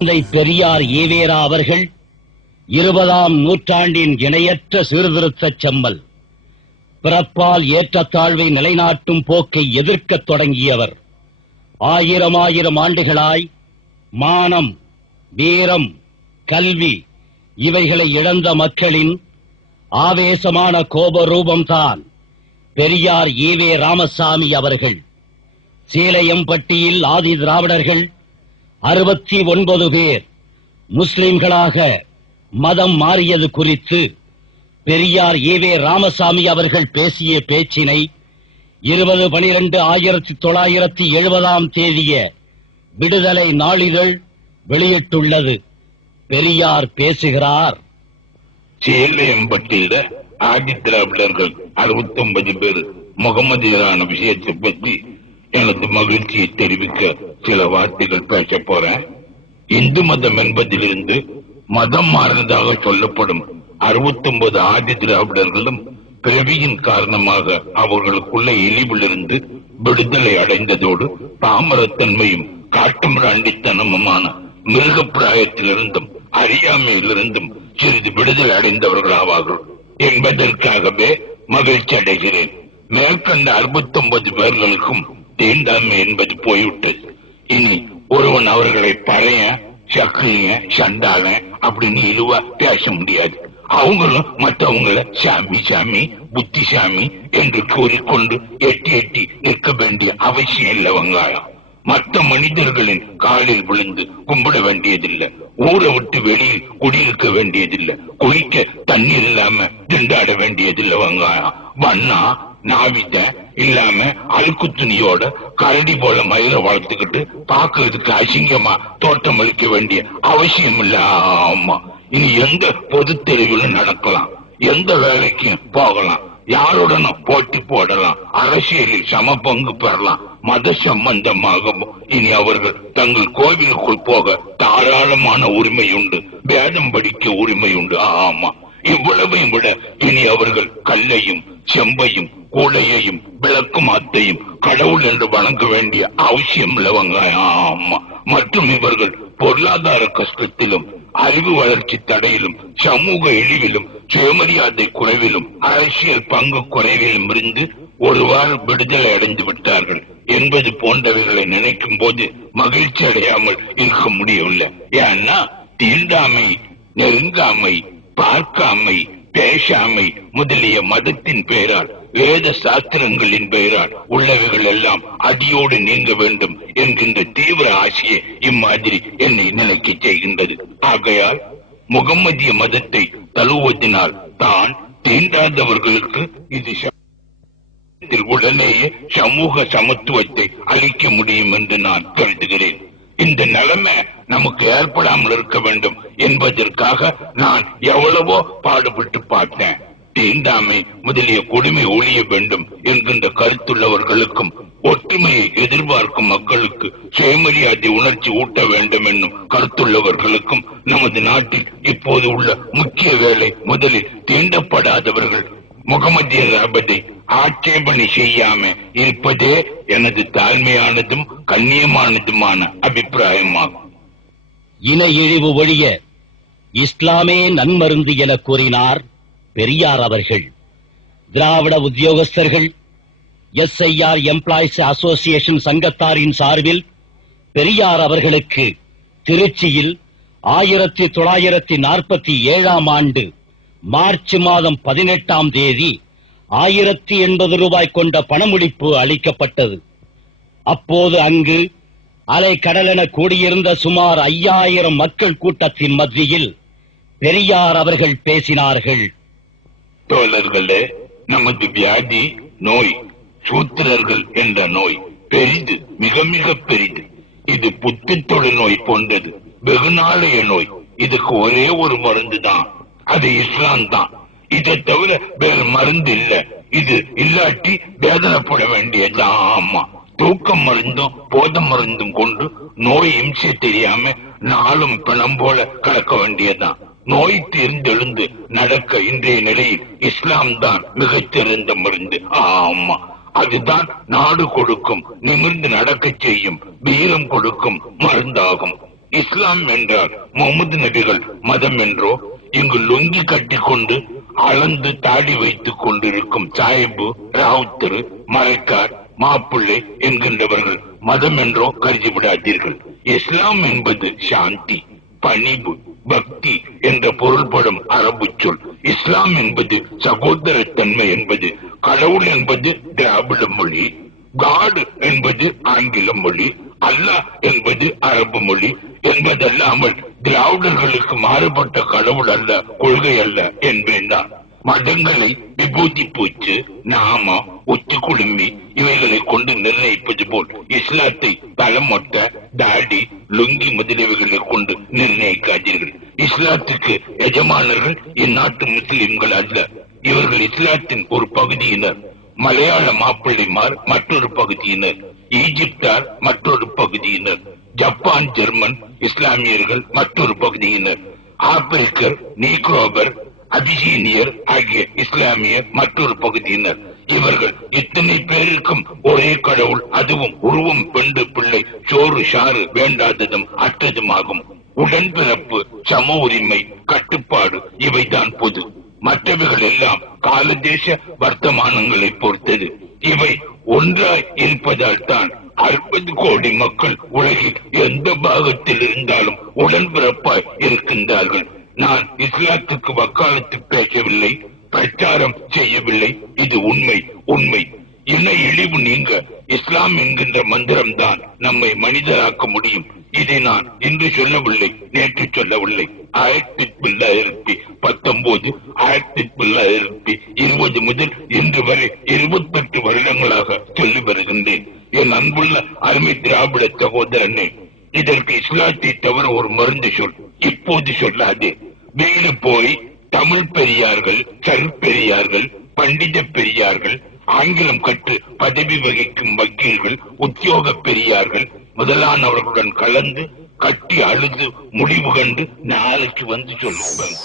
தந்தை பெரியார் ஈவேரா அவர்கள் 20ஆம் நூற்றாண்டின் இணையற்ற சீர்திருத்தச் செம்மல். பிறப்பால் ஏற்றத்தாழ்வை நிலைநாட்டும் போக்கை எதிர்க்கத் தொடங்கியவர். ஆயிரம் ஆண்டுகளாய் மானம், வீரம், கல்வி இவைகளை இழந்த மக்களின் ஆவேசமான கோப ரூபம்தான் பெரியார் ஈவே ராமசாமி அவர்கள். சீலையம்பட்டியில் ஆதி திராவிடர்கள் 69 பேர் முஸ்லிம்களாக மதம் மாறியது குறித்து பெரியார் ஈவே ராமசாமி அவர்கள் பேசிய பேச்சினை 20/12/1970 தேதிய விடுதலை நாளிதழ் வெளியிட்டுள்ளது. பெரியார் பேசுகிறார். சேலையம்பட்டியில ஆதி திராவிடர்கள் 69 பேர் முகமதியரான விஷயத்தை பற்றி எனது மகிழ்ச்சியை தெரிவிக்க சில வார்த்தைகள் பேச போறேன். இந்து மதம் என்பதிலிருந்து மதம் மாறினதாக சொல்லப்படும் 69 ஆதி திராவிடர்களும் பிறவியின் காரணமாக அவர்களுக்குள்ள இழிவிலிருந்து விடுதலை அடைந்ததோடு பாமரத்தன்மையும் காட்டுமிராண்டித்தனமுமான மிருகப்பிராயத்திலிருந்தும் அறியாமையிலிருந்தும் சிறிது விடுதலை அடைந்தவர்களாவார்கள் என்பதற்காகவே மகிழ்ச்சி அடைகிறேன். மேற்கண்ட 69 பேர்களுக்கும் தீண்டாமை என்பது போய்விட்டது. இனி ஒருவன் அவர்களை பறைய, சக்கிலிய, சண்டாளன் அப்படின்னு இழுவா பேச முடியாது. அவங்களும் மற்றவங்களை சாமி சாமி, புத்திசாமி என்று கூறிக்கொண்டு எட்டி நிற்க வேண்டிய அவசியம் இல்லை. வெங்காயம் மற்ற மனிதர்களின் காலில் விழுந்து கும்பிட வேண்டியதில்லை. ஊரை விட்டு வெளியில் குடியிருக்க வேண்டியதில்லை. குளிக்க தண்ணீர் இல்லாம திண்டாட வேண்டியதில்லை. வெங்காயம் வண்ணா நாவித இல்லாம அழுக்கு துணியோட கரடி போல மயில வளர்த்துக்கிட்டு பாக்குறதுக்கு அசிங்கமா தோட்டம் அளிக்க வேண்டிய அவசியம் இல்ல. ஆமா, இனி எந்த பொது தெருவிலும் நடக்கலாம், எந்த வேலைக்கும் போகலாம், யாருடனும் போட்டி போடலாம், அரசியலில் சம பங்கு பெறலாம். மத சம்பந்தமாகவும் இனி அவர்கள் தங்கள் கோவிலுக்குள் போக தாராளமான உரிமை உண்டு, வேதம் படிக்க உரிமை உண்டு. ஆமா, இவ்வளவையும் விட இனி அவர்கள் கல்லையும் செம்பையும் கூடையையும் விளக்கும் அத்தையும் கடவுள் என்று வணங்க வேண்டிய அவசியம் இல்லவங்க. ஆமா, மற்றும் இவர்கள் பொருளாதார கஷ்டத்திலும் அறிவு வளர்ச்சி தடையிலும் சமூக இழிவிலும் சுயமரியாதை குறைவிலும் அரசியல் பங்கு குறைவிலும் இருந்து ஒருவாறு விடுதலை அடைந்து விட்டார்கள் என்பது போன்றவைகளை நினைக்கும் போது மகிழ்ச்சி அடையாமல் இருக்க முடியவில்லை. ஏன்னா தீண்டாமை, நெருங்காமை, பார்க்காமை, பேசாமை முதலிய மதத்தின் பெயரால், வேத சாஸ்திரங்களின் பெயரால் உள்ளவைகள் எல்லாம் அடியோடு நீங்க வேண்டும் என்கின்ற தீவிர ஆசையை இம்மாதிரி என்னை நினைக்க செய்கின்றது. ஆகையால் முகம்மதிய மதத்தை தழுவதினால் தான் தீண்டாதவர்களுக்கு இது உடனேயே சமூக சமத்துவத்தை அளிக்க முடியும் என்று நான் கருதுகிறேன். இந்த நிலைமை நமக்கு ஏற்படாமல் இருக்க வேண்டும் என்பதற்காக நான் எவ்வளவோ பாடுபட்டு பார்த்தேன். தீண்டாமை முதலிய கொடுமை ஒழிய வேண்டும் என்கின்ற கருத்துள்ளவர்களுக்கும் ஒற்றுமையை எதிர்பார்க்கும் மக்களுக்கு சுயமரியாதை உணர்ச்சி ஊட்ட வேண்டும் என்னும் கருத்துள்ளவர்களுக்கும் நமது நாட்டில் இப்போது உள்ள முக்கிய வேலை முதலில் தீண்டப்படாதவர்கள் முகமதிய ராபத்தை ஆட்சேபனை செய்யாம இருப்பதே எனது தாழ்மையானதும் கண்ணியமானதுமான அபிப்பிராயமாகும். இன இழிவு ஒழிய இஸ்லாமே நன்மருந்து என கூறினார் பெரியார் அவர்கள். திராவிட உத்தியோகஸ்தர்கள் SIR எம்ப்ளாய்ஸ் அசோசியேஷன் சங்கத்தாரின் சார்பில் பெரியார் அவர்களுக்கு திருச்சியில் 1947ஆம் ஆண்டு மார்ச் மாதம் 18ஆம் தேதி 1080 ரூபாய் கொண்ட பணமுடிப்பு அளிக்கப்பட்டது. அப்போது அங்கு அலை கடலென கூடியிருந்த சுமார் 5000 மக்கள் கூட்டத்தின் மத்தியில் பெரியார் அவர்கள் பேசினார்கள். தோழர்களே, நமது வியாதி நோய், சூத்திரர்கள் என்ற நோய் பெரிது, மிக மிக பெரிது. இது புத்தி தொழு நோய் போன்றது, வெகுநாளைய நோய். இதுக்கு ஒரே ஒரு மருந்து தான், அது இஸ்லாம் தான். இதை தவிர வேறு மருந்து இல்ல. இது இல்லாட்டி வேதனைப்பட வேண்டியதான். ஆமா, தூக்கம் மருந்தும் போத மருந்தும் கொண்டு நோய் இம்சை தெரியாம நாளும் பிணம் போல கலக்க வேண்டியதான். நோய் தீர்ந்தெழுந்து நடக்க இன்றைய நிலையில் இஸ்லாம் தான் மிகச்சிறந்த மருந்து. ஆமா, அதுதான் நாடு கொடுக்கும், நிமிர்ந்து நடக்க செய்யும், வீரம் கொடுக்கும் மருந்தாகும். இஸ்லாம் என்றால் முகமது நபிகள் மதம் என்றோ, இங்கு லுங்கி கட்டிக்கொண்டு அளந்து தாடி வைத்துக் கொண்டிருக்கும் சாஹிபு, ராவுத்தரு, மரைக்கார், மாப்பிள்ளை என்கின்றவர்கள் மதம் என்றோ கருதிவிடாதீர்கள். இஸ்லாம் என்பது சாந்தி, பணிவு, பக்தி என்ற பொருள்படும் அரபு சொல். இஸ்லாம் என்பது சகோதரத்தன்மை என்பது, கடவுள் என்பது திராவிட மொழி, காட் என்பது ஆங்கில மொழி, அல்லாஹ் என்பது அரபு மொழி என்பதல்லாமல் திராவிடர்களுக்கு மாறுபட்ட கடவுள் அல்ல, கொள்கை அல்ல என்பேன் தான். மதங்களை விபூதி பூச்சு, நாம, ஒத்து குடுமி இவைகளை கொண்டு நிர்ணயிப்பது போல் இஸ்லாத்தை தலமொட்ட, தாடி, லுங்கி முதலியவைகளை கொண்டு நிர்ணயிக்காதீர்கள். இஸ்லாத்துக்கு எஜமானர்கள் இந்நாட்டு முஸ்லிம்கள் அல்ல, இவர்கள் இஸ்லாத்தின் ஒரு பகுதியினர். மலையாள மாப்பிள்ளைமார் மற்றொரு பகுதியினர், ஈஜிப்தார் மற்றொரு பகுதியினர், ஜப்பான், ஜெர்மன் இஸ்லாமியர்கள் மற்றொரு பகுதியினர், ஆப்பிரிக்கர், நீக்ரோபர், அபிசீனியர் ஆகிய இஸ்லாமியர் மற்றொரு பகுதியினர். இவர்கள் இத்தனை பேருக்கும் ஒரே கடவுள், அதுவும் உருவம், பெண்டு, பிள்ளை, சோறு சாறு வேண்டாததும் அற்றதுமாகும். உடன்பிறப்பு, சம உரிமை, கட்டுப்பாடு இவைதான் பொது. மற்றவைகள் எல்லாம் காலதேச வர்த்தமானங்களை பொறுத்தது. இவை ஒன்றாய் இருப்பதால் தான் 60 கோடி மக்கள் உலகில் எந்த பாகத்தில் இருந்தாலும் உடன்பிறப்பாய் இருக்கின்றார்கள். நான் இஸ்லாத்துக்கு வக்காலத்து பேசவில்லை, பிரச்சாரம் செய்யவில்லை. இது உண்மை, உண்மை. இன இழிவு நீங்க இஸ்லாம் என்கின்ற மந்திரம் தான் நம்மை மனிதராக்க முடியும். இதை நான் இன்று சொல்லவில்லை, நேற்று சொல்லவில்லை. 1919, 1920 முதல் இன்று வரை 28 வருடங்களாக சொல்லி வருகின்றேன். என் அன்புள்ள அருமை திராவிட சகோதரனே, இதற்கு இஸ்லாத்தை தவிர ஒரு மருந்து சொல் இப்போது சொல்லாதே. வீடு போய் தமிழ் பெரியார்கள், சருப்பெரியார்கள், பண்டித பெரியார்கள், ஆங்கிலம் கற்று பதவி வகிக்கும் வக்கீல்கள், உத்தியோக பெரியார்கள் முதலானவர்களுடன் கலந்து கட்டி அழுது முடிவு கண்டு நாளைக்கு வந்து சொல்லுவாங்க.